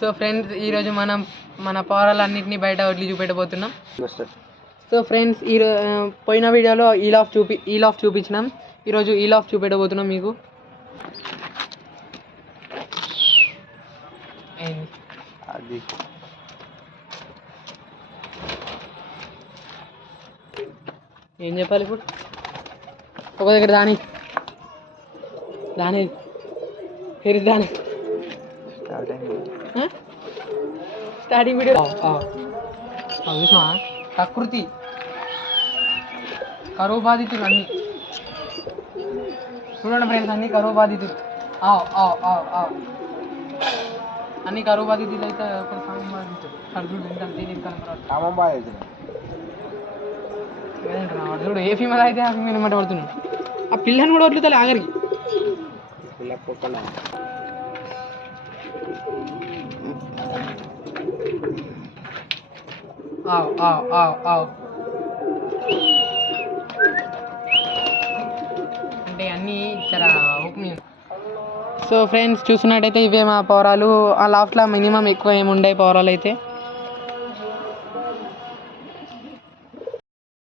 So friends ఈరోజు మనం మన పౌరాలన్నింటినీ బయట వదిలి చూపెట్టబోతున్నాం. సో ఫ్రెండ్స్ పోయిన వీడియోలో ఈల్ ఆఫ్ చూపించినాం. ఈరోజు ఈల్ ఆఫ్ చూపెట్టబోతున్నాం మీకు. అది ఏం చెప్పాలి ఇప్పుడు? ఒక దగ్గర దాని స్టార్టింగ్ వీడియో చూసినా ప్రకృతి కరువు బాధితులు అన్ని చూడండి ఫ్రెండ్స్, అన్ని కరువు బాధితులు. అన్ని కరువు బాధితులు అయితే ఒక కామం బాధితులు చూడు. ఏ ఫీమేల్ అయితే ఆ ఫీమేల్ మాట పడుతున్నాడు. ఆ పిల్లని కూడా వదులుతాలి ఆఖరికి. అంటే అన్నీ చాలా ఓపెన్. సో ఫ్రెండ్స్ చూసినట్టయితే ఇవే మా పౌరాలు. ఆ లాస్ట్లో మినిమం ఎక్కువ ఏమి ఉండే పౌరాలు అయితే